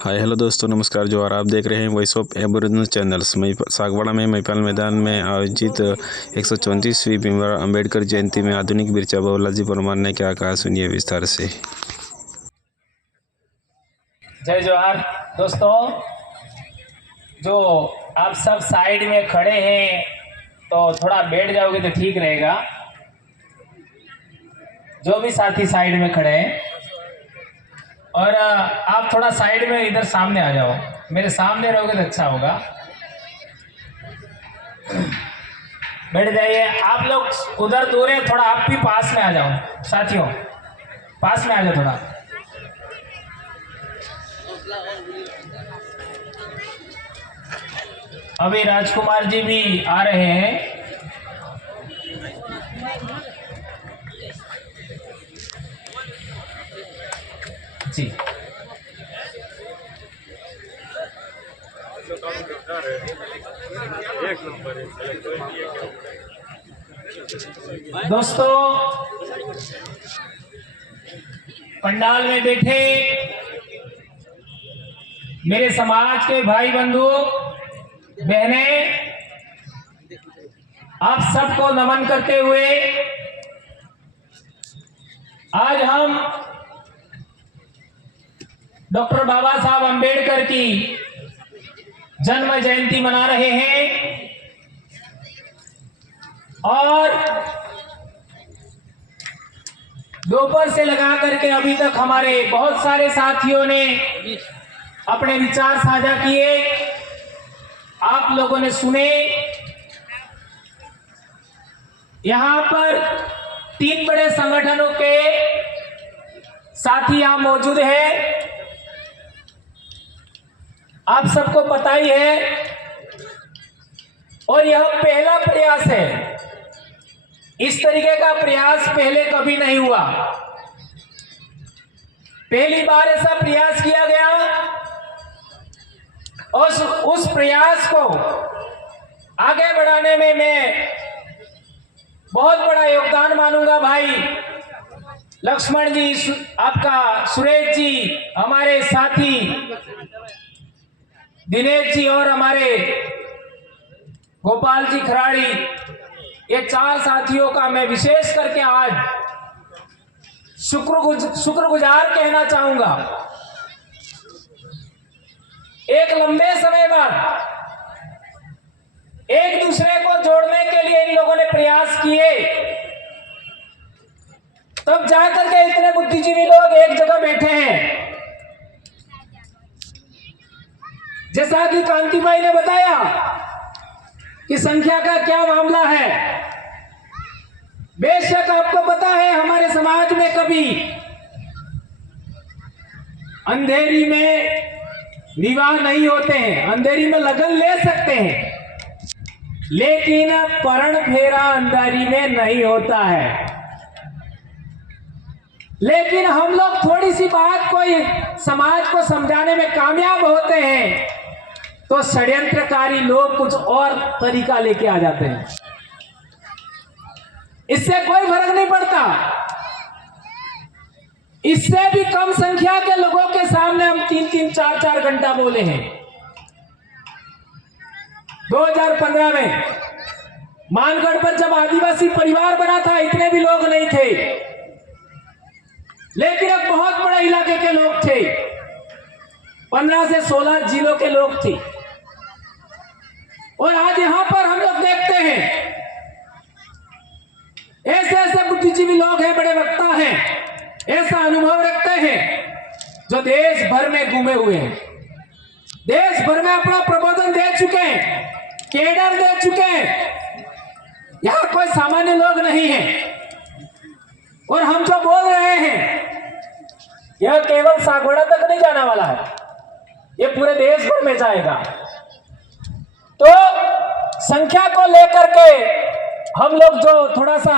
Hi hello दोस्तों, नमस्कार। जो आप देख रहे हैं voice of aboriginal channels. Sagwara में मैपाल मैदान में आयोजित 134वीं भीमराव अंबेडकर जयंती में आधुनिक बिरचा बाबूलाल परमार ने क्या कहा, सुनिए विस्तार से। जय जोहार दोस्तों। जो आप सब साइड में खड़े हैं तो थोड़ा बैठ जाओगे तो ठीक रहेगा। जो भी साथी साइड में खड़े हैं, और आप थोड़ा साइड में इधर सामने आ जाओ। मेरे सामने रहोगे तो अच्छा होगा। बैठ जाइए। आप लोग उधर दूर है, थोड़ा आप भी पास में आ जाओ। साथियों पास में आ जाओ थोड़ा। अभी राजकुमार जी भी आ रहे हैं। जी दोस्तों, पंडाल में बैठे मेरे समाज के भाई बंधु बहने, आप सबको नमन करते हुए आज हम डॉक्टर बाबा साहब अंबेडकर की जन्म जयंती मना रहे हैं। और दोपहर से लगा करके अभी तक हमारे बहुत सारे साथियों ने अपने विचार साझा किए, आप लोगों ने सुने। यहाँ पर 3 बड़े संगठनों के साथी यहाँ मौजूद हैं। आप सबको पता ही है, और यह पहला प्रयास है। इस तरीके का प्रयास पहले कभी नहीं हुआ। पहली बार ऐसा प्रयास किया गया, और उस प्रयास को आगे बढ़ाने में मैं बहुत बड़ा योगदान मानूंगा। भाई लक्ष्मण जी, आपका सुरेश जी, हमारे साथी दिनेश जी और हमारे गोपाल जी खराड़ी, ये 4 साथियों का मैं विशेष करके आज शुक्रगुजार कहना चाहूंगा। एक लंबे समय बाद एक दूसरे को जोड़ने के लिए इन लोगों ने प्रयास किए, तब जाकर के इतने बुद्धिजीवी लोग एक जगह बैठे हैं। जैसा कि कांति भाई ने बताया कि संख्या का क्या मामला है। बेशक आपको पता है, हमारे समाज में कभी अंधेरी में विवाह नहीं होते हैं, अंधेरी में लगन ले सकते हैं, लेकिन परण फेरा अंधारी में नहीं होता है। लेकिन हम लोग थोड़ी सी बात को समाज को समझाने में कामयाब होते हैं तो षड्यंत्रकारी लोग कुछ और तरीका लेके आ जाते हैं। इससे कोई फर्क नहीं पड़ता। इससे भी कम संख्या के लोगों के सामने हम 3-3, 4-4 घंटा बोले हैं। 2015 में मानगढ़ पर जब आदिवासी परिवार बना था, इतने भी लोग नहीं थे, लेकिन एक बहुत बड़े इलाके के लोग थे। 15 से 16 जिलों के लोग थे। और आज यहां पर हम लोग देखते हैं, ऐसे ऐसे बुद्धिजीवी लोग हैं, बड़े वक्ता हैं, ऐसा अनुभव रखते हैं, जो देश भर में घूमे हुए हैं, देश भर में अपना प्रबोधन दे चुके हैं, केडर दे चुके हैं। यहां कोई सामान्य लोग नहीं है। और हम जो बोल रहे हैं, यह केवल सागवाड़ा तक नहीं जाने वाला है, यह पूरे देश भर में जाएगा। तो संख्या को लेकर के हम लोग जो थोड़ा सा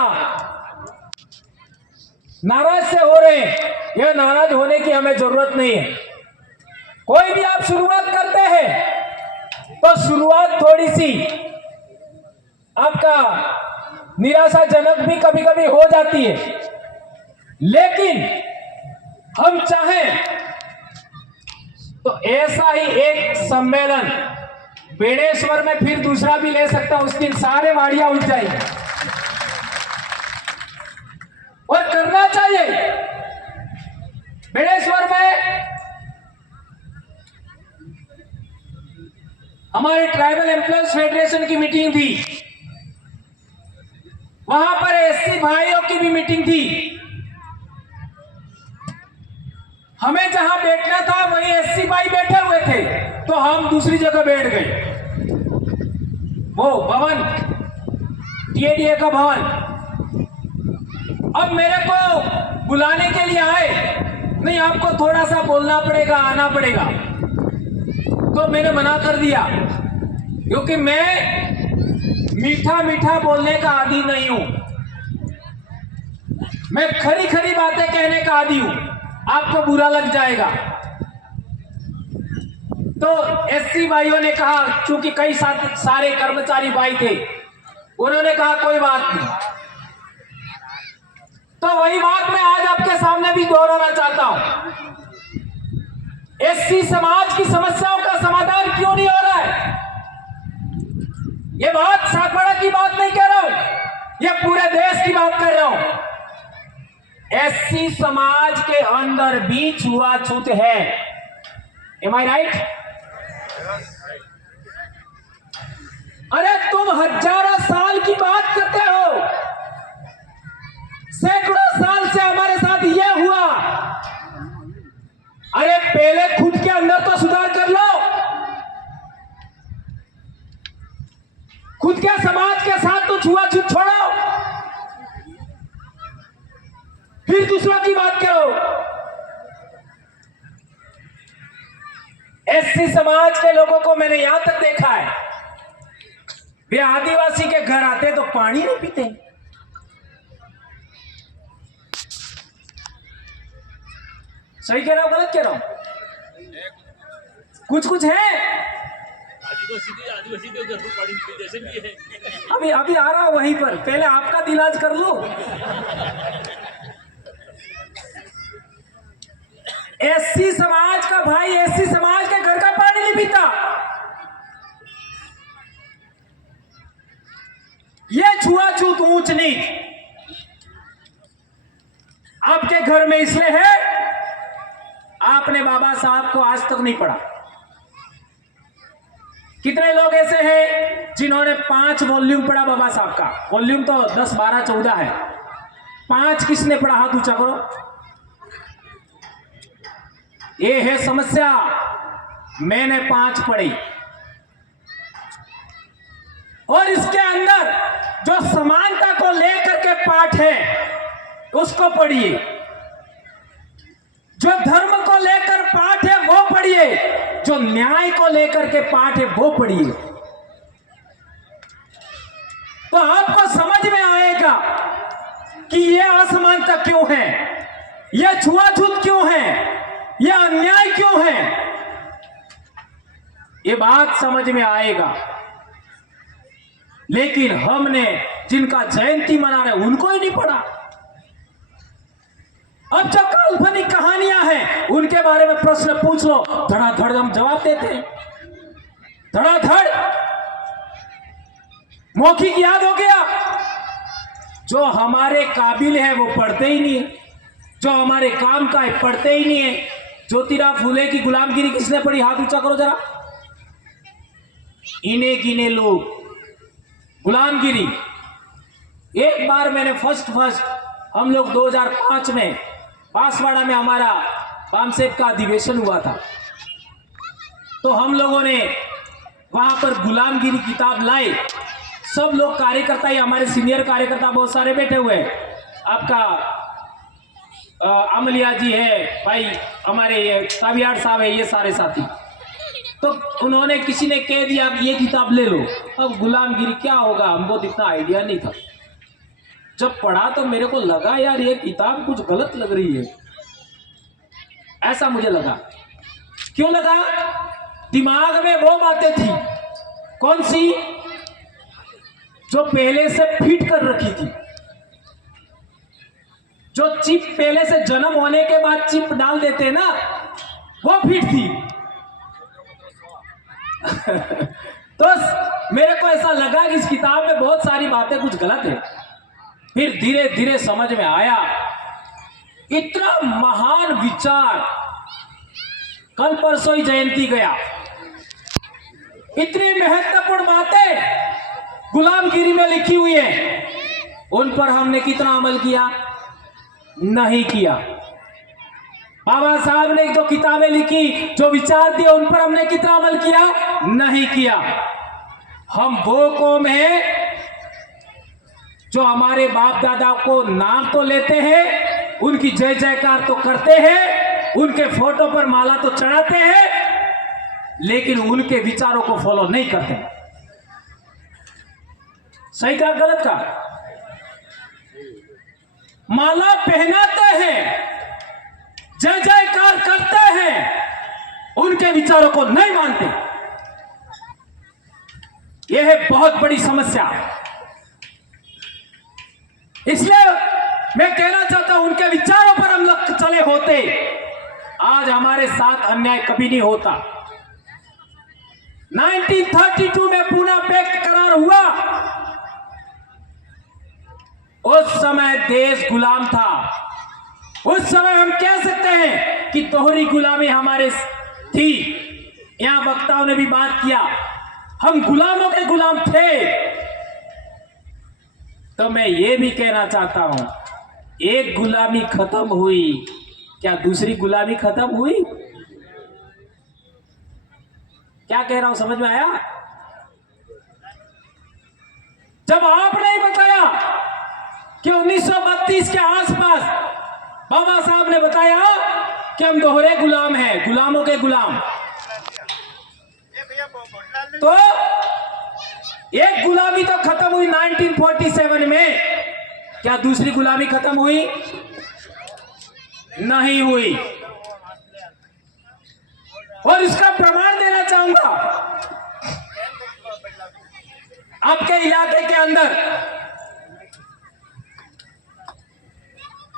नाराज से हो रहे हैं, यह नाराज होने की हमें जरूरत नहीं है। कोई भी आप शुरुआत करते हैं तो शुरुआत थोड़ी सी आपका निराशाजनक भी कभी कभी हो जाती है, लेकिन हम चाहें तो ऐसा ही एक सम्मेलन बेड़ेश्वर में फिर दूसरा भी ले सकता हूं, उस दिन सारे वाड़ियां उठ जाएंगे और करना चाहिए। बेड़ेश्वर में हमारी ट्राइबल एम्प्लॉयज फेडरेशन की मीटिंग थी, वहां पर एससी भाइयों की भी मीटिंग थी। हमें जहां बैठना था वही एससी भाई बैठे हुए थे, तो हम दूसरी जगह बैठ गए। वो भवन टीएडीए का भवन, अब मेरे को बुलाने के लिए आए, नहीं आपको थोड़ा सा बोलना पड़ेगा, आना पड़ेगा। तो मैंने मना कर दिया, क्योंकि मैं मीठा मीठा बोलने का आदी नहीं हूं, मैं खरी खरी बातें कहने का आदी हूं, आपको बुरा लग जाएगा। तो एससी भाइयों ने कहा, क्योंकि कई सारे कर्मचारी भाई थे, उन्होंने कहा कोई बात नहीं। तो वही बात मैं आज आपके सामने भी दोहराना चाहता हूं। एससी समाज की समस्याओं का समाधान क्यों नहीं हो रहा है? ये बात सागवाड़ा की बात नहीं कर रहा हूं, ये पूरे देश की बात कर रहा हूं। एससी समाज के अंदर भी छुआछूत है। एम आई राइट? अरे तुम हजारों साल की बात करते हो, सैकड़ों साल से हमारे साथ यह हुआ। अरे पहले खुद के अंदर तो सुधार कर लो, खुद के समाज के साथ तो छुआछूत छोड़ो, फिर दूसरों की बात करो। एससी समाज के लोगों को मैंने यहां तक देखा है, वे आदिवासी के घर आते तो पानी नहीं पीते। सही कह रहा हूं, गलत कह रहा हूं? कुछ कुछ है, आदिवासी के घर पर पानी नहीं पीते, जैसे भी है। अभी अभी आ रहा वहीं पर, पहले आपका इलाज कर लो। एससी समाज का भाई एससी समाज के घर का पानी नहीं पीता, ये छुआछूत ऊंच नीच आपके घर में इसलिए है, आपने बाबा साहब को आज तक नहीं पढ़ा। कितने लोग ऐसे हैं जिन्होंने 5 वॉल्यूम पढ़ा बाबा साहब का? वॉल्यूम तो 10, 12, 14 है, 5 किसने पढ़ा? हाथ ऊंचा करो। ये है समस्या, मैंने 5 पढ़ी। और इसके अंदर जो समानता को लेकर के पाठ है उसको पढ़िए, जो धर्म को लेकर पाठ है वो पढ़िए, जो न्याय को लेकर के पाठ है वो पढ़िए, तो आपको समझ में आएगा कि यह असमानता क्यों है, यह छुआछूत क्यों है, यह अन्याय क्यों है। ये बात समझ में आएगा। लेकिन हमने जिनका जयंती मना रहे उनको ही नहीं पढ़ा। अब जो काल्पनिक कहानियां हैं उनके बारे में प्रश्न पूछ लो, धड़ाधड़ हम जवाब देते हैं, धड़ाधड़। मौखिक याद हो गया। जो हमारे काबिल है वो पढ़ते ही नहीं है, जो हमारे काम का है पढ़ते ही नहीं है। ज्योतिराव फूले की गुलामगिरी किसने पढ़ी? हाथ ऊंचा करो जरा। इने गिने लोग गुलामगिरी। एक बार मैंने फर्स्ट हम लोग 2005 में बांसवाड़ा में हमारा बामसेब का अधिवेशन हुआ था, तो हम लोगों ने वहां पर गुलामगिरी किताब लाई। सब लोग कार्यकर्ता, ही हमारे सीनियर कार्यकर्ता बहुत सारे बैठे हुए हैं। आपका अमलिया जी है, भाई हमारे ये ताबियार साहब है, ये सारे साथी। तो उन्होंने, किसी ने कह दिया कि ये किताब ले लो। अब गुलामगिरी क्या होगा हमको इतना आइडिया नहीं था। जब पढ़ा तो मेरे को लगा यार ये किताब कुछ गलत लग रही है, ऐसा मुझे लगा। क्यों लगा? दिमाग में वो बातें थी, कौन सी? जो पहले से फिट कर रखी थी, जो चिप पहले से जन्म होने के बाद चिप डाल देते ना, वो फिट थी। तो मेरे को ऐसा लगा कि इस किताब में बहुत सारी बातें कुछ गलत है। फिर धीरे धीरे समझ में आया, इतना महान विचार, कल परसों ही जयंती गया, इतनी महत्वपूर्ण बातें गुलामगिरी में लिखी हुई है, उन पर हमने कितना अमल किया? नहीं किया। बाबा साहब ने जो किताबें लिखी, जो विचार दिए, उन पर हमने कितना अमल किया? नहीं किया। हम वो कौम है जो हमारे बाप दादा को नाम तो लेते हैं, उनकी जय जयकार तो करते हैं, उनके फोटो पर माला तो चढ़ाते हैं, लेकिन उनके विचारों को फॉलो नहीं करते। सही कहा गलत कहा? माला पहनाते हैं, जय जयकार करते हैं, उनके विचारों को नहीं मानते। यह है बहुत बड़ी समस्या। इसलिए मैं कहना चाहता हूं, उनके विचारों पर हम लोग चले होते, आज हमारे साथ अन्याय कभी नहीं होता। 1932 में पूना पैक्ट करार हुआ, उस समय देश गुलाम था। उस समय हम कह सकते हैं कि दोहरी गुलामी हमारे थी। यहां वक्ताओं ने भी बात किया, हम गुलामों के गुलाम थे। तो मैं ये भी कहना चाहता हूं, एक गुलामी खत्म हुई, क्या दूसरी गुलामी खत्म हुई? क्या कह रहा हूं, समझ में आया? जब आपने ही बताया कि 1932 के आसपास बाबा साहब ने बताया कि हम दोहरे गुलाम हैं, गुलामों के गुलाम, तो एक गुलामी तो खत्म हुई 1947 में, क्या दूसरी गुलामी खत्म हुई? नहीं हुई। और इसका प्रमाण देना चाहूंगा, आपके इलाके के अंदर,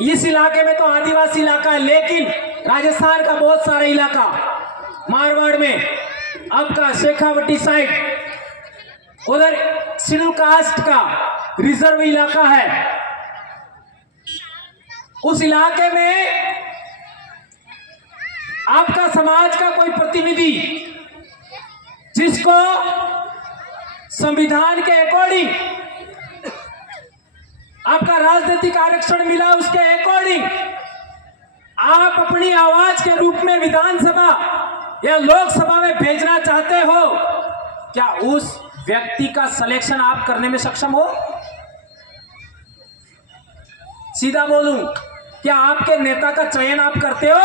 इस इलाके में तो आदिवासी इलाका है, लेकिन राजस्थान का बहुत सारा इलाका, मारवाड़ में आपका शेखावटी साइड, उधर शेड्यूल कास्ट का रिजर्व इलाका है। उस इलाके में आपका समाज का कोई प्रतिनिधि, जिसको संविधान के अकॉर्डिंग आपका राजनीतिक आरक्षण मिला, उसके अकॉर्डिंग आप अपनी आवाज के रूप में विधानसभा या लोकसभा में भेजना चाहते हो, क्या उस व्यक्ति का सिलेक्शन आप करने में सक्षम हो? सीधा बोलूं, क्या आपके नेता का चयन आप करते हो?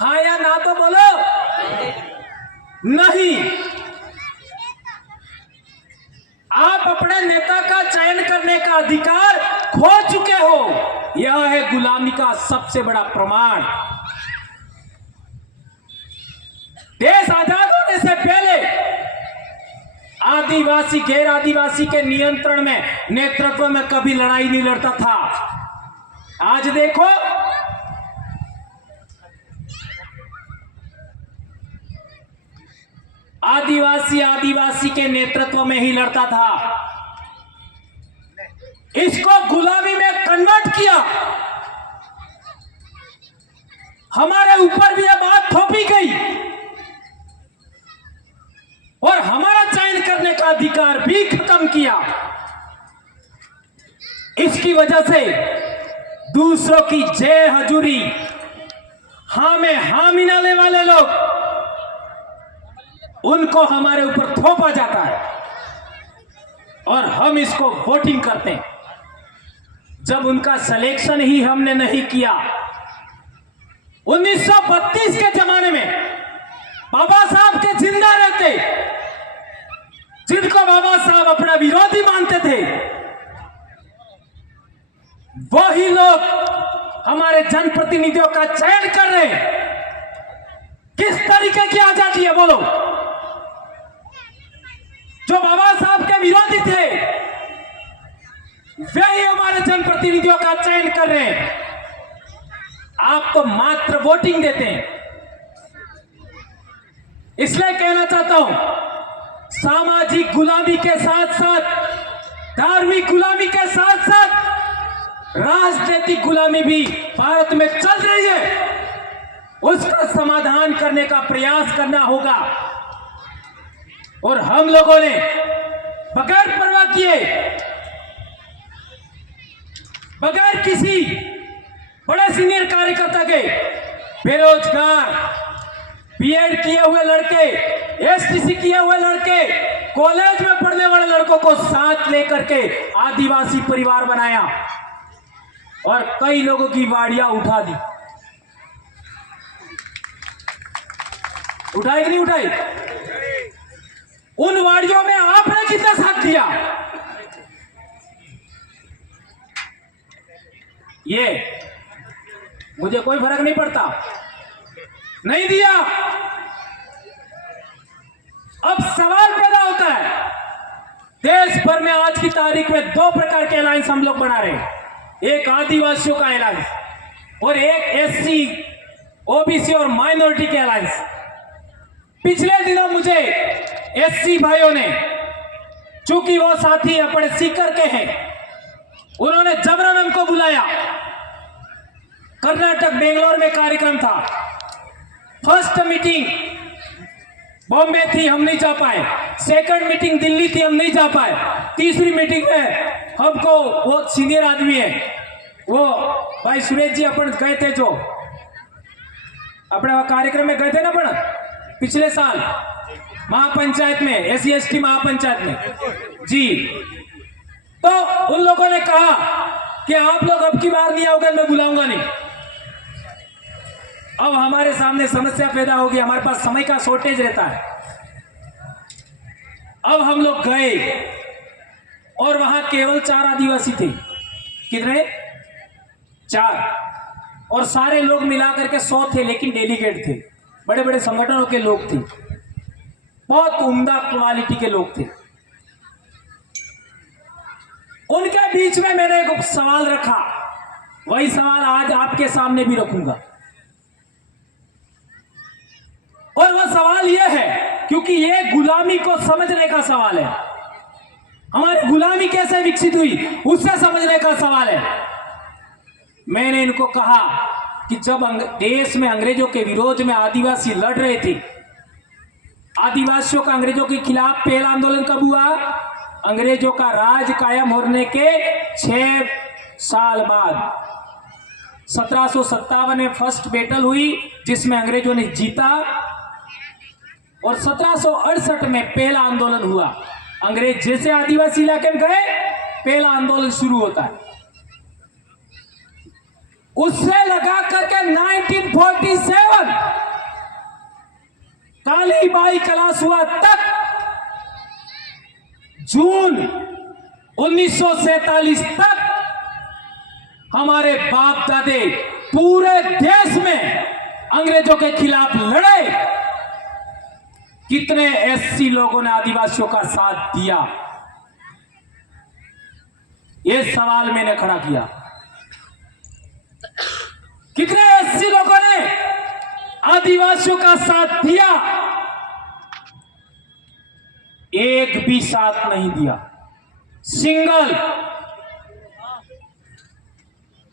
हाँ या ना तो बोलो। नहीं। आप अपने नेता का चयन करने का अधिकार खो चुके हो। यह है गुलामी का सबसे बड़ा प्रमाण। देश आजाद होने से पहले आदिवासी गैर आदिवासी के नियंत्रण में, नेतृत्व में कभी लड़ाई नहीं लड़ता था। आज देखो, आदिवासी के नेतृत्व में ही लड़ता था। इसको गुलामी में कन्वर्ट किया। हमारे ऊपर भी यह बात थोपी गई और हमारा चयन करने का अधिकार भी खत्म किया। इसकी वजह से दूसरों की जय हजूरी, हाँ में हाँ मिलाने वाले लोग, उनको हमारे ऊपर थोपा जाता है और हम इसको वोटिंग करते हैं। जब उनका सिलेक्शन ही हमने नहीं किया, 1932 के जमाने में बाबा साहब के जिंदा रहते, जिनको बाबा साहब अपना विरोधी मानते थे, वही लोग हमारे जनप्रतिनिधियों का चयन कर रहे हैं। किस तरीके की आजादी है बोलो? जो बाबा साहब के विरोधी थे, वही हमारे जनप्रतिनिधियों का चयन कर रहे हैं। आप तो मात्र वोटिंग देते हैं। इसलिए कहना चाहता हूं, सामाजिक गुलामी के साथ साथ, धार्मिक गुलामी के साथ साथ राजनीतिक गुलामी भी भारत में चल रही है। उसका समाधान करने का प्रयास करना होगा। और हम लोगों ने बगैर परवाह किए, बगैर किसी बड़े सीनियर कार्यकर्ता के, बेरोजगार, बीएड किए हुए लड़के, एसटीसी किए हुए लड़के, कॉलेज में पढ़ने वाले लड़कों को साथ लेकर के आदिवासी परिवार बनाया और कई लोगों की वाड़ियां उठा दी। उठाई कि नहीं उठाई? उन वाड़ियों में आपने कितना साथ दिया? ये मुझे कोई फर्क नहीं पड़ता, नहीं दिया। अब सवाल पैदा होता है, देश भर में आज की तारीख में दो प्रकार के अलायंस हम लोग बना रहे हैं। एक आदिवासियों का अलायंस और एक एससी, ओबीसी और माइनॉरिटी के अलायंस। पिछले दिनों मुझे एससी भाइयों ने, चूंकि वो साथी अपने सीकर के हैं, उन्होंने जबरन हमको बुलाया। कर्नाटक बेंगलोर में कार्यक्रम था। फर्स्ट मीटिंग बॉम्बे थी, हम नहीं जा पाए। सेकंड मीटिंग दिल्ली थी, हम नहीं जा पाए। तीसरी मीटिंग में हमको, वो सीनियर आदमी है, वो भाई सुरेश जी अपन गए थे, जो अपने कार्यक्रम में गए थे ना अपन पिछले साल महापंचायत में, एससी एसटी महापंचायत में जी। तो उन लोगों ने कहा कि आप लोग अब की बार नहीं आओगे, मैं बुलाऊंगा नहीं। अब हमारे सामने समस्या पैदा होगी, हमारे पास समय का शॉर्टेज रहता है। अब हम लोग गए और वहां केवल 4 आदिवासी थे। कितने? 4। और सारे लोग मिलाकर के 100 थे, लेकिन डेलीगेट थे, बड़े बड़े संगठनों के लोग थे, बहुत उम्दा क्वालिटी के लोग थे। उनके बीच में मैंने एक सवाल रखा, वही सवाल आज आपके सामने भी रखूंगा। और वह सवाल यह है, क्योंकि यह गुलामी को समझने का सवाल है, हमारी गुलामी कैसे विकसित हुई उससे समझने का सवाल है। मैंने इनको कहा कि जब देश में अंग्रेजों के विरोध में आदिवासी लड़ रहे थे, आदिवासियों का अंग्रेजों के खिलाफ पहला आंदोलन कब हुआ? अंग्रेजों का राज कायम होने के 6 साल बाद 1757 में फर्स्ट बैटल हुई, जिसमें अंग्रेजों ने जीता। और 1768 में पहला आंदोलन हुआ। अंग्रेज जैसे आदिवासी इलाके में गए, पहला आंदोलन शुरू होता है। उससे लगा करके 1947 कालीबाई क्लास हुआ तक, जून 1947 तक हमारे बाप दादे पूरे देश में अंग्रेजों के खिलाफ लड़े। कितने एससी लोगों ने आदिवासियों का साथ दिया? यह सवाल मैंने खड़ा किया। कितने एससी लोगों ने आदिवासियों का साथ दिया? एक भी साथ नहीं दिया, सिंगल।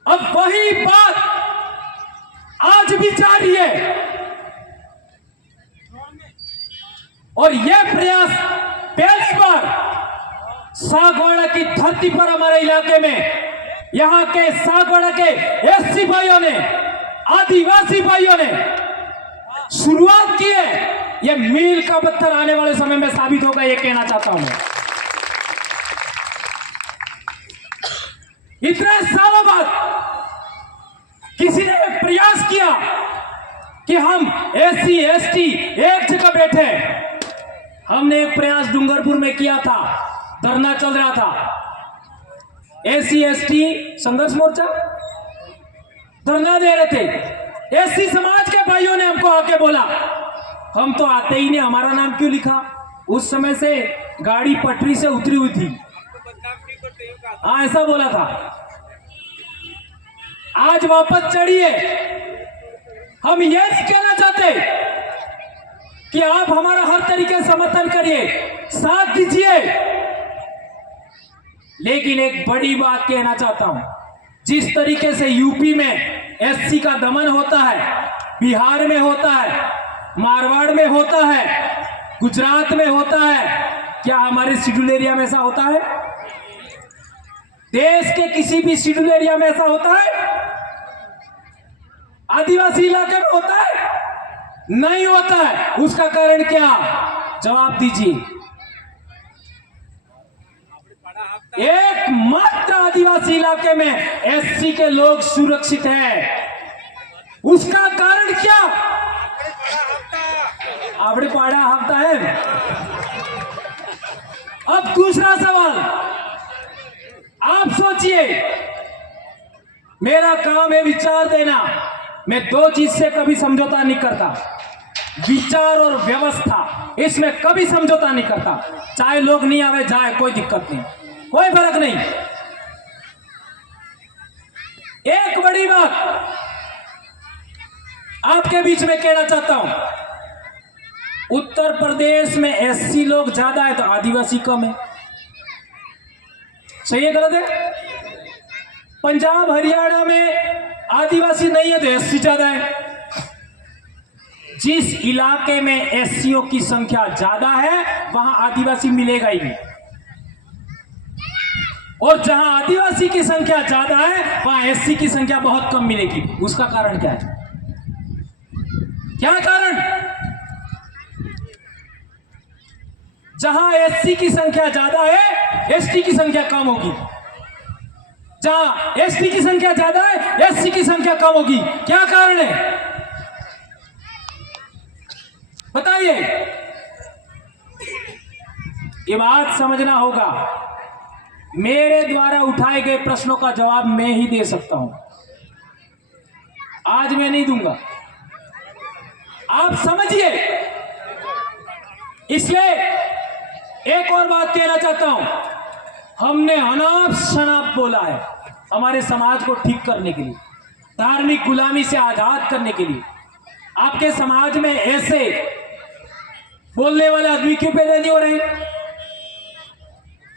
अब वही बात आज भी जारी है। और यह प्रयास पहली बार सागवाड़ा की धरती पर, हमारे इलाके में, यहां के सागवाड़ा के एससी भाइयों ने, आदिवासी भाइयों ने शुरुआत की है। यह मील का पत्थर आने वाले समय में साबित होगा, यह कहना चाहता हूं मैं। इतने सालों बाद किसी ने एक प्रयास किया कि हम एससी एसटी एक जगह बैठे। हमने एक प्रयास डूंगरपुर में किया था, धरना चल रहा था, एससी एसटी संघर्ष मोर्चा धरना दे रहे थे। एससी समाज के भाइयों ने हमको आके बोला, हम तो आते ही नहीं, हमारा नाम क्यों लिखा? उस समय से गाड़ी पटरी से उतरी हुई थी। हाँ, ऐसा बोला था। आज वापस चढ़िए। हम यह नहीं कहना चाहते कि आप हमारा हर तरीके से समर्थन करिए, साथ दीजिए। लेकिन एक बड़ी बात कहना चाहता हूं, जिस तरीके से यूपी में एससी का दमन होता है, बिहार में होता है, मारवाड़ में होता है, गुजरात में होता है, क्या हमारे शेड्यूल एरिया में ऐसा होता है? देश के किसी भी शेड्यूल एरिया में ऐसा होता है? आदिवासी इलाके में होता है? नहीं होता है। उसका कारण क्या? जवाब दीजिए। एकमात्र आदिवासी इलाके में एससी के लोग सुरक्षित हैं। उसका कारण क्या? आपने पढ़ा हफ्ता है। अब दूसरा सवाल, आप सोचिए, मेरा काम है विचार देना। मैं दो चीज से कभी समझौता नहीं करता, विचार और व्यवस्था, इसमें कभी समझौता नहीं करता। चाहे लोग नहीं आवे जाए, कोई दिक्कत नहीं, कोई फर्क नहीं। एक बड़ी बात आपके बीच में कहना चाहता हूं, उत्तर प्रदेश में एससी लोग ज्यादा है तो आदिवासी कम है। सही है गलत है? पंजाब हरियाणा में आदिवासी नहीं है तो एससी ज्यादा है। जिस इलाके में एससीओ की संख्या ज्यादा है वहां आदिवासी मिलेगा ही नहीं, और जहां आदिवासी की संख्या ज्यादा है वहां एससी की संख्या बहुत कम मिलेगी। उसका कारण क्या है? क्या कारण? जहां एससी की संख्या ज्यादा है एसटी की संख्या कम होगी, जहां एसटी की संख्या ज्यादा है एससी की संख्या कम होगी। क्या कारण है बताइए? ये बात समझना होगा। मेरे द्वारा उठाए गए प्रश्नों का जवाब मैं ही दे सकता हूं, आज मैं नहीं दूंगा, आप समझिए। इसलिए एक और बात कहना चाहता हूं, हमने अनाप शनाप बोला है हमारे समाज को ठीक करने के लिए, धार्मिक गुलामी से आजाद करने के लिए। आपके समाज में ऐसे बोलने वाले आदमी क्यों पैदा नहीं हो रहे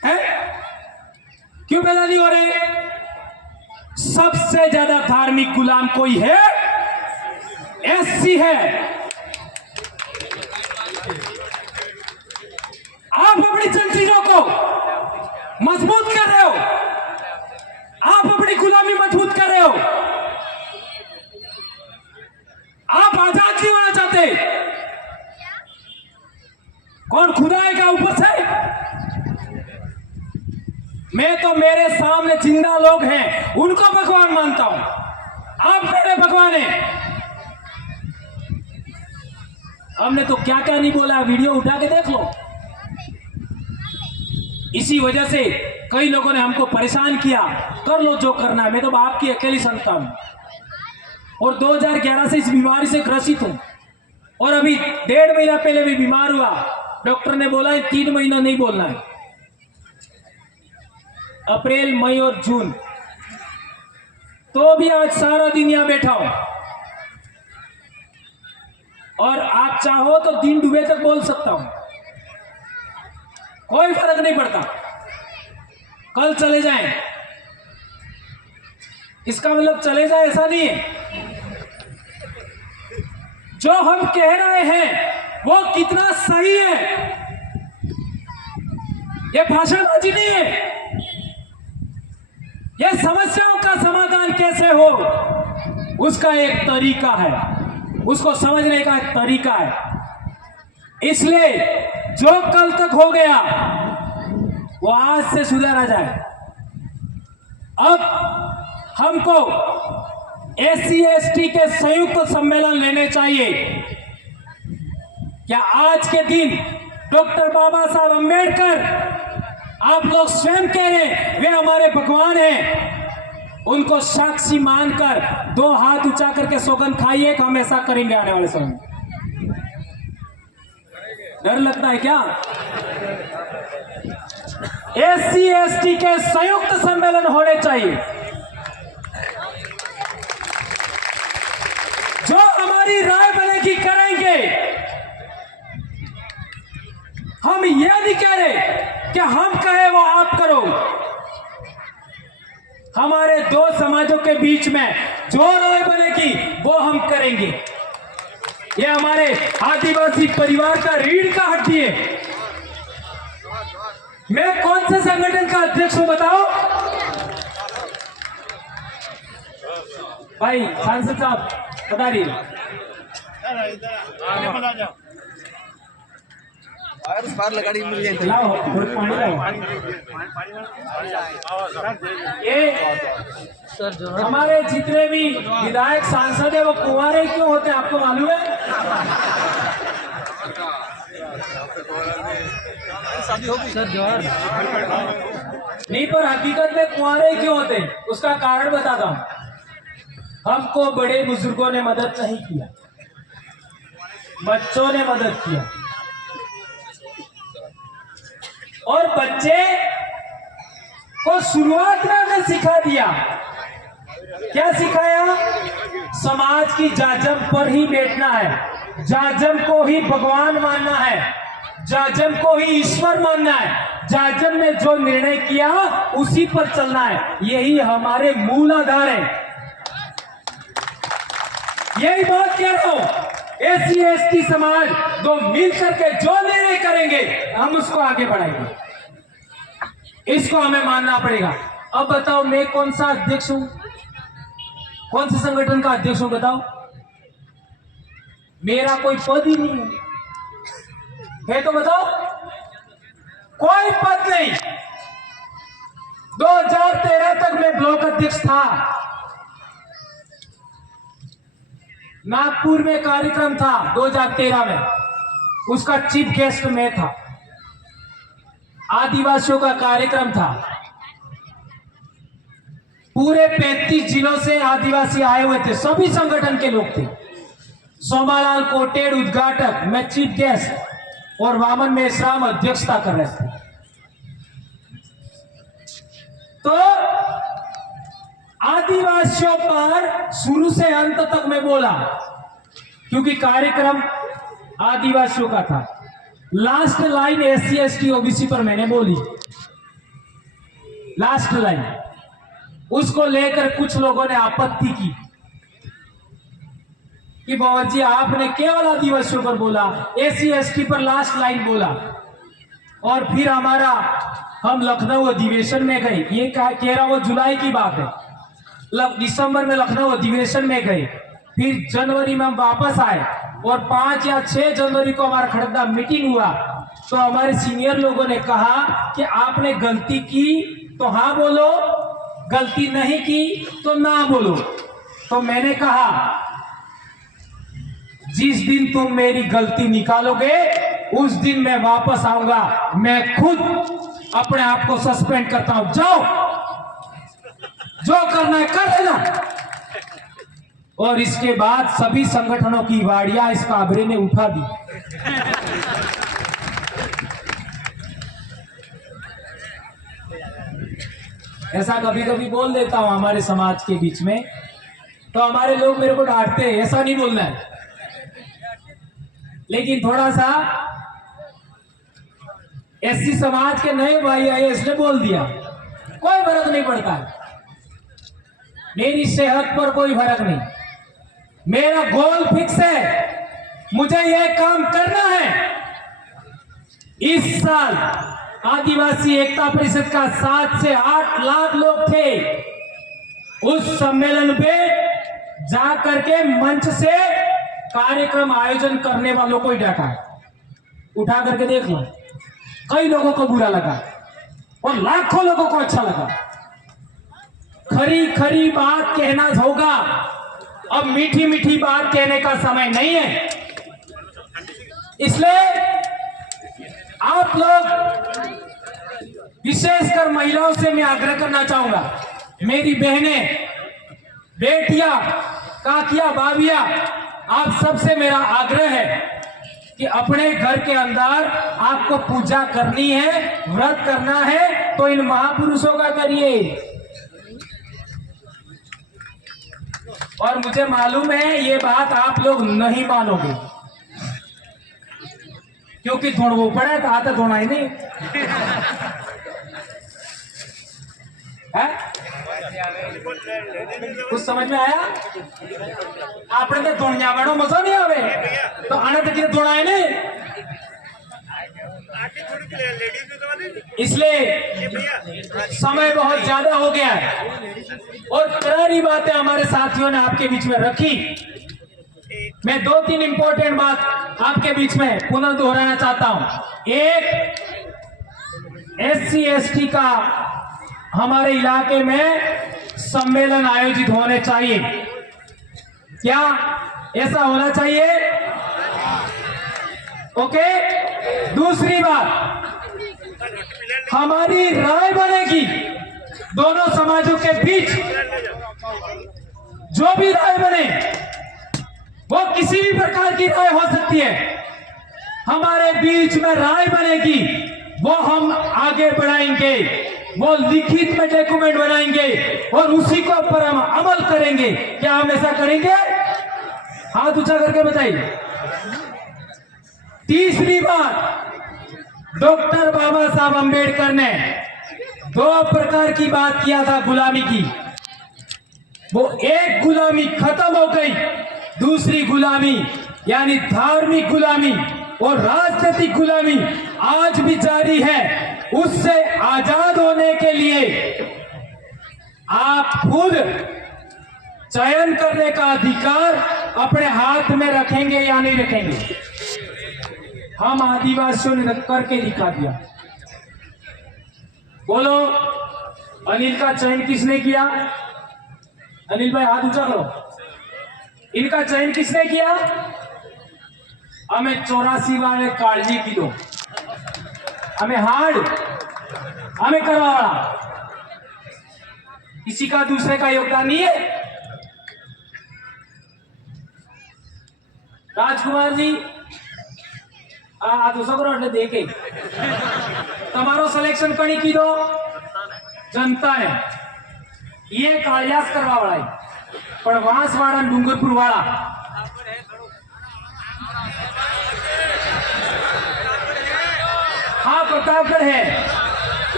हैं? क्यों पैदा नहीं हो रहे? सबसे ज्यादा धार्मिक गुलाम कोई है? एससी है। आप अपनी चंद चीजों को मजबूत कर रहे हो, आप अपनी गुलामी मजबूत कर रहे हो, आप आजाद नहीं होना चाहते। कौन खुदाएगा ऊपर से? मैं तो मेरे सामने जिंदा लोग हैं उनको भगवान मानता हूं, आप मेरे भगवान हैं। हमने तो क्या क्या नहीं बोला, वीडियो उठा के देख लो। इसी वजह से कई लोगों ने हमको परेशान किया, कर लो जो करना है। मैं तो आपकी अकेली संतान हूं और 2011 से इस बीमारी से ग्रसित हूं, और अभी 1.5 महीना पहले भी बीमार हुआ। डॉक्टर ने बोला है 3 महीना नहीं बोलना है, अप्रैल मई और जून। तो भी आज सारा दिन यहां बैठा हूं, और आप चाहो तो दिन डूबे तक बोल सकता हूं, कोई फर्क नहीं पड़ता। कल चले जाएं, इसका मतलब चले जाए ऐसा नहीं है। जो हम कह रहे हैं वो कितना सही है, ये भाषणबाजी नहीं है। ये समस्याओं का समाधान कैसे हो उसका एक तरीका है, उसको समझने का एक तरीका है। इसलिए जो कल तक हो गया वो आज से सुधारा जाए। अब हमको एससी एसटी के संयुक्त सम्मेलन लेने चाहिए। क्या आज के दिन डॉक्टर बाबा साहब अंबेडकर, आप लोग स्वयं कह रहे हैं वे हमारे भगवान हैं, उनको साक्षी मानकर 2 हाथ ऊंचा करके सौगंध खाइए कि हम ऐसा करेंगे आने वाले समय में। डर लगता है क्या? एससी एसटी के संयुक्त सम्मेलन होने चाहिए। जो हमारी राय बनेगी करेंगे, हम ये नहीं कह रहे कि हम कहे वो आप करो। हमारे दो समाजों के बीच में जो रोए बनेगी वो हम करेंगे। ये हमारे आदिवासी परिवार का रीढ़ का हड्डी है। मैं कौन से संगठन का अध्यक्ष हूं बताओ भाई? सांसद साहब बता रही ये हमारे जितने भी विधायक सांसद है वो कुंवारे क्यों होते हैं आपको मालूम है? नहीं, पर हकीकत में कुंवारे क्यों होते हैं उसका कारण बताता हूं। हमको बड़े बुजुर्गों ने मदद नहीं किया, बच्चों ने मदद किया, और बच्चे को शुरुआत में हमने सिखा दिया। क्या सिखाया? समाज की जाजम पर ही बैठना है, जाजम को ही भगवान मानना है, जाजम को ही ईश्वर मानना है, जाजम ने जो निर्णय किया उसी पर चलना है। यही हमारे मूल आधार है। यही बात कह रहा हूं। एससी एसटी समाज दो मिल करके जो निर्णय करेंगे हम उसको आगे बढ़ाएंगे, इसको हमें मानना पड़ेगा। अब बताओ मैं कौन सा अध्यक्ष हूं, कौन से संगठन का अध्यक्ष हूं बताओ? मेरा कोई पद ही नहीं है तो बताओ, कोई पद नहीं। 2013 तक मैं ब्लॉक अध्यक्ष था। नागपुर में कार्यक्रम था 2013 में, उसका चीफ गेस्ट मैं था। आदिवासियों का कार्यक्रम था, पूरे 35 जिलों से आदिवासी आए हुए थे, सभी संगठन के लोग थे। सोमालाल कोटेड़ उद्घाटक, मैं चीफ गेस्ट और वामन मेश्राम अध्यक्षता कर रहे थे। तो आदिवासियों पर शुरू से अंत तक मैं बोला, क्योंकि कार्यक्रम आदिवासियों का था। Last line SC ST OBC पर मैंने बोली, लास्ट लाइन, उसको लेकर कुछ लोगों ने आपत्ति की कि बाबा जी आपने केवल आदिवासियों पर बोला, एससी एसटी पर लास्ट लाइन बोला। और फिर हम लखनऊ अधिवेशन में गए, ये कह रहा वो जुलाई की बात है, दिसंबर में लखनऊ अधिवेशन में गए, फिर जनवरी में हम वापस आए और 5 या 6 जनवरी को हमारा खड़गदा मीटिंग हुआ। तो हमारे सीनियर लोगों ने कहा कि आपने गलती की तो हाँ बोलो, गलती नहीं की तो ना बोलो। तो मैंने कहा जिस दिन तुम मेरी गलती निकालोगे उस दिन मैं वापस आऊंगा, मैं खुद अपने आप को सस्पेंड करता हूं, जाओ जो करना है कर लेना। और इसके बाद सभी संगठनों की वाड़ियां इस काबरे ने उठा दी। ऐसा कभी कभी बोल देता हूं हमारे समाज के बीच में, तो हमारे लोग मेरे को डांटते हैं, ऐसा नहीं बोलना है। लेकिन थोड़ा सा एससी समाज के नए भाई आए, इसने बोल दिया, कोई फर्क नहीं पड़ता है, मेरी सेहत पर कोई फर्क नहीं, मेरा गोल फिक्स है, मुझे यह काम करना है। इस साल आदिवासी एकता परिषद का 7 से 8 लाख लोग थे। उस सम्मेलन पे जा करके मंच से कार्यक्रम आयोजन करने वालों को ही डांटा, उठा करके देख लो। कई लोगों को बुरा लगा और लाखों लोगों को अच्छा लगा। खरी खरी बात कहना होगा, अब मीठी मीठी बात कहने का समय नहीं है। इसलिए आप लोग, विशेषकर महिलाओं से मैं आग्रह करना चाहूंगा, मेरी बहनें, बेटियां, काकिया, भाभियां, आप सबसे मेरा आग्रह है कि अपने घर के अंदर आपको पूजा करनी है, व्रत करना है तो इन महापुरुषों का करिए। और मुझे मालूम है ये बात आप लोग नहीं मानोगे, क्योंकि ढूंढ वो पड़ा है तो आता ढूंढा ही नहीं है। कुछ समझ में आया? आपने तो ढूंढ बड़ो मजा नहीं आवे तो आने तक ढूंढा है नहीं। इसलिए समय बहुत ज्यादा हो गया है और करारी बातें हमारे साथियों ने आपके बीच में रखी। मैं 2-3 इंपॉर्टेंट बात आपके बीच में पुनः दोहराना चाहता हूं। एक, SC/ST का हमारे इलाके में सम्मेलन आयोजित होने चाहिए। क्या ऐसा होना चाहिए? ओके। दूसरी बात, हमारी राय बनेगी दोनों समाजों के बीच। जो भी राय बने वो किसी भी प्रकार की राय हो सकती है, हमारे बीच में राय बनेगी वो हम आगे बढ़ाएंगे, वो लिखित में डॉक्यूमेंट बनाएंगे और उसी को पर हम अमल करेंगे। क्या हम ऐसा करेंगे? हाथ ऊंचा करके बताइए। तीसरी बात, डॉक्टर बाबा साहब अंबेडकर ने 2 प्रकार की बात किया था गुलामी की। वो एक गुलामी खत्म हो गई, दूसरी गुलामी यानी धार्मिक गुलामी और राजनीतिक गुलामी आज भी जारी है। उससे आजाद होने के लिए आप खुद चयन करने का अधिकार अपने हाथ में रखेंगे या नहीं रखेंगे? हम आदिवासियों ने करके दिखा दिया। बोलो, अनिल का चयन किसने किया? अनिल भाई हाथ ऊंचा करो। इनका चयन किसने किया? हमें 84 वाले कालजी की दो, हमें हार्ड, हमें करवाड़ा, किसी का दूसरे का योगदान नहीं है। राजकुमार जी आ तो सगरो એટલે દેખે તમારો સિલેક્શન કણી કીધો જનતાએ ये कालियास करवा वाला है पर वांसवाड़ा डूंगरपुर वाला हाँ प्रतापगढ़ है।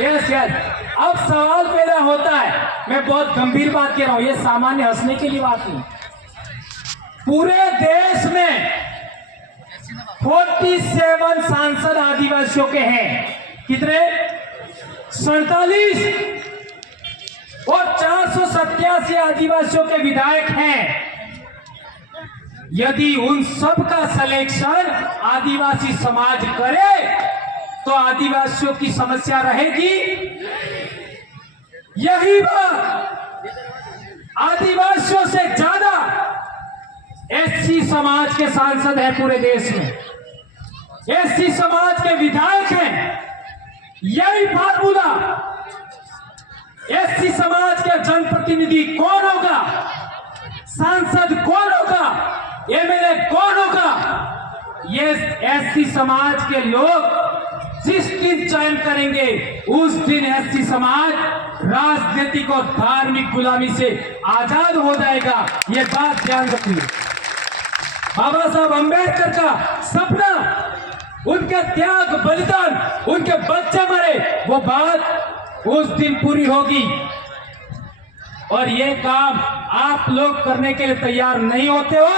Yes yes. अब सवाल पैदा होता है, मैं बहुत गंभीर बात कह रहा हूं, ये सामान्य हंसने के लिए बात नहीं। पूरे देश में 47 सांसद आदिवासियों के हैं। कितने? 47 और 487 आदिवासियों के विधायक हैं। यदि उन सब का सिलेक्शन आदिवासी समाज करे तो आदिवासियों की समस्या रहेगी? यही बात आदिवासियों से ज्यादा SC समाज के सांसद हैं पूरे देश में, SC समाज के विधायक हैं। यही फार्मूला SC समाज के जनप्रतिनिधि कौन होगा, सांसद कौन होगा, MLA कौन होगा, ये SC समाज के लोग जिस दिन चयन करेंगे उस दिन SC समाज राजनीतिक और धार्मिक गुलामी से आजाद हो जाएगा। ये बात ध्यान रखिए। बाबा साहब अंबेडकर का सपना, उनके त्याग बलिदान, उनके बच्चे मरे, वो बात उस दिन पूरी होगी। और ये काम आप लोग करने के लिए तैयार नहीं होते हो,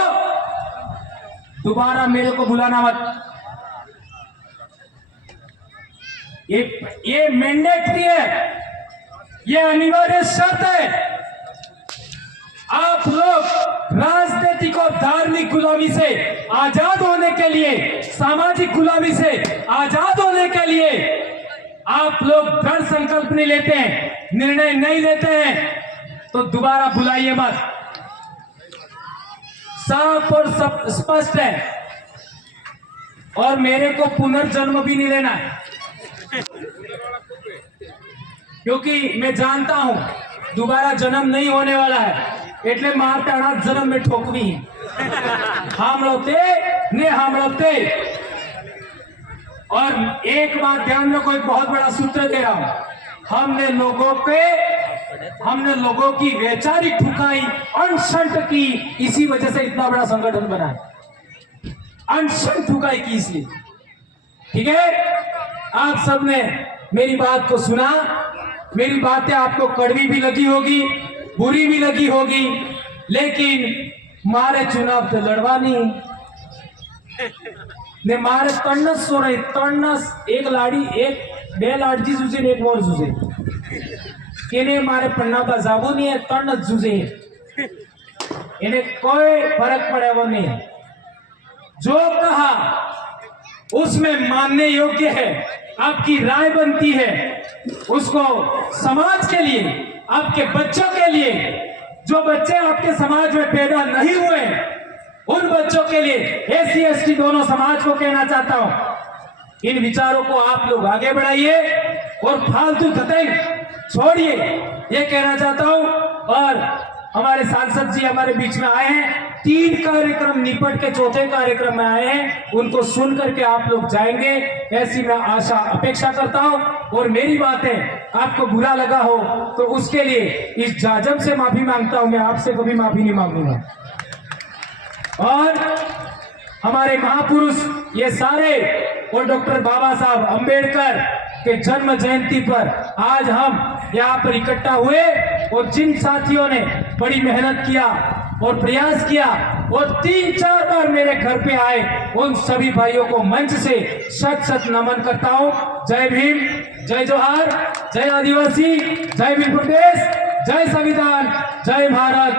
दोबारा मेरे को बुलाना मत। ये मैंडेटरी है, ये अनिवार्य शर्त है। आप लोग राजनीतिक और धार्मिक गुलामी से आजाद होने के लिए, सामाजिक गुलामी से आजाद होने के लिए आप लोग दृढ़ संकल्प नहीं लेते हैं, निर्णय नहीं लेते हैं तो दोबारा बुलाइए मत। साफ और सब स्पष्ट है। और मेरे को पुनर्जन्म भी नहीं लेना है, क्योंकि मैं जानता हूं दोबारा जन्म नहीं होने वाला है। એટલે મારતા जन्म में ठोकवी हम लोग और एक बात ध्यान रखो, एक बहुत बड़ा सूत्र दे रहा हूं। हमने लोगों की वैचारिक ठुकाई, अनशन की, इसी वजह से इतना बड़ा संगठन बना है। अनशन ठुकाई की इसलिए ठीक है, आप सबने मेरी बात को सुना। मेरी बातें आपको कड़वी भी लगी होगी, बुरी भी लगी होगी, लेकिन मारे चुनाव तो लड़वा नहीं ने मारे तन्नस सो रही तन्नस एक लाड़ी एक बे लाडजी जूझे ने एक मोर जूझे केने मारे पन्ना का जाबू नहीं है तन्नस जूझे इन्हें कोई फर्क पड़े वो नहीं। जो कहा उसमें मानने योग्य है, आपकी राय बनती है, उसको समाज के लिए, आपके बच्चों के लिए, जो बच्चे आपके समाज में पैदा नहीं हुए उन बच्चों के लिए, एससी एसटी दोनों समाज को कहना चाहता हूं, इन विचारों को आप लोग आगे बढ़ाइए और फालतू धतंग छोड़िए, ये कहना चाहता हूं। और हमारे सांसद जी हमारे बीच में आए हैं, 3 कार्यक्रम निपट के चौथे कार्यक्रम में आए हैं, उनको सुन करके आप लोग जाएंगे, ऐसी मैं आशा अपेक्षा करता हूं। और मेरी बातें आपको बुरा लगा हो तो उसके लिए इस जाजम से माफी मांगता हूं, मैं आपसे कभी माफी नहीं मांगूंगा। और हमारे महापुरुष ये सारे और डॉक्टर बाबा साहब अंबेडकर के जन्म जयंती पर आज हम यहाँ पर इकट्ठा हुए और जिन साथियों ने बड़ी मेहनत किया और प्रयास किया और 3-4 बार मेरे घर पे आए, उन सभी भाइयों को मंच से शत नमन करता हूँ। जय भीम, जय जोहार, जय आदिवासी, जय भीम प्रदेश, जय संविधान, जय भारत,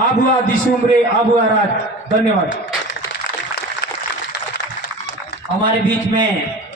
आबुआ दिशुमरे आबुआ राज। धन्यवाद। हमारे बीच में